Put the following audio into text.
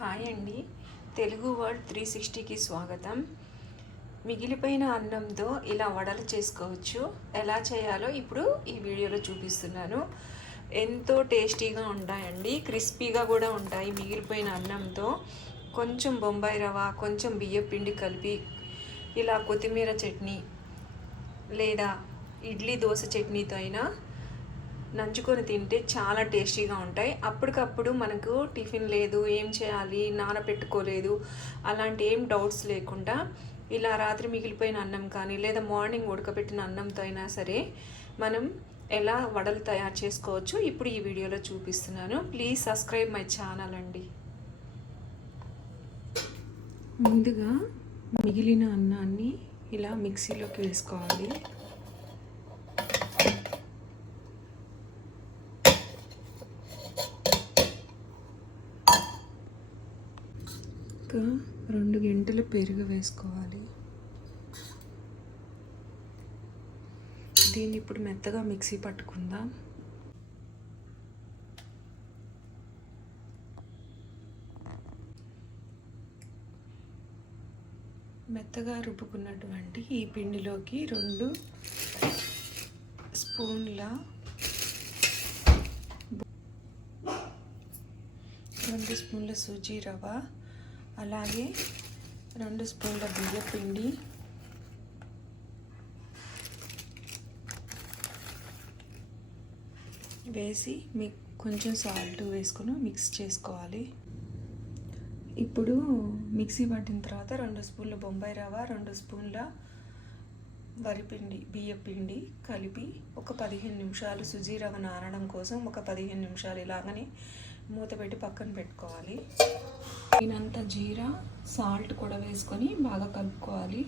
Hi అండి. Telugu world three సిక్స్టీకి స్వాగతం. మిగిలిపోయిన అన్నంతో ఇలా వడలు చేసుకోవచ్చు. ఎలా చేయాలో ఇప్పుడు ఈ వీడియోలో చూపిస్తున్నాను. ఎంతో టేస్టీగా ఉంటాయండి. క్రిస్పీగా కూడా ఉంటాయి మిగిలిపోయిన అన్నంతో. కొంచెం బొంబాయి రవ కొంచెం బియ్యం పిండి కలిపి ఇలా కొత్తిమీర చట్నీ లేదా ఇడ్లీ దోశ చట్నీతో అయినా నంచుకొని తింటే చాలా టేస్టీగా ఉంటాయి. అప్పటికప్పుడు మనకు టిఫిన్ లేదు ఏం చేయాలి నానబెట్టుకోలేదు అలాంటి ఏం డౌట్స్ లేకుండా ఇలా రాత్రి మిగిలిపోయిన అన్నం కానీ లేదా మార్నింగ్ ఉడకబెట్టిన అన్నంతో అయినా సరే మనం ఎలా వడలు తయారు చేసుకోవచ్చు ఇప్పుడు ఈ వీడియోలో చూపిస్తున్నాను. ప్లీజ్ సబ్స్క్రైబ్ మై ఛానల్ అండి. ముందుగా మిగిలిన అన్నాన్ని ఇలా మిక్సీలోకి వేసుకోవాలి. ఇంకా రెండు గంటలు పెరుగు వేసుకోవాలి. దీన్ని ఇప్పుడు మెత్తగా మిక్సీ పట్టుకుందాం. మెత్తగా రుబ్బుకున్నటువంటి ఈ పిండిలోకి రెండు స్పూన్ల రెండు స్పూన్ల సూజీ రవ్వ అలాగే రెండు స్పూన్ల బియ్య పిండి. వేసి మీ కొంచెం సాల్ట్ వేసుకొని మిక్స్ చేసుకోవాలి. ఇప్పుడు మిక్సీ పట్టిన తర్వాత రెండు స్పూన్ల బొంబాయి రవ్వ రెండు స్పూన్ల వరిపిండి బియ్య పిండి కలిపి ఒక పదిహేను నిమిషాలు సుజీ రవ్వ నానడం కోసం ఒక పదిహేను నిమిషాలు ఇలాగనే మూత పెట్టి పక్కన పెట్టుకోవాలి. దీనంత జీరా సాల్ట్ కూడా వేసుకొని బాగా కలుపుకోవాలి.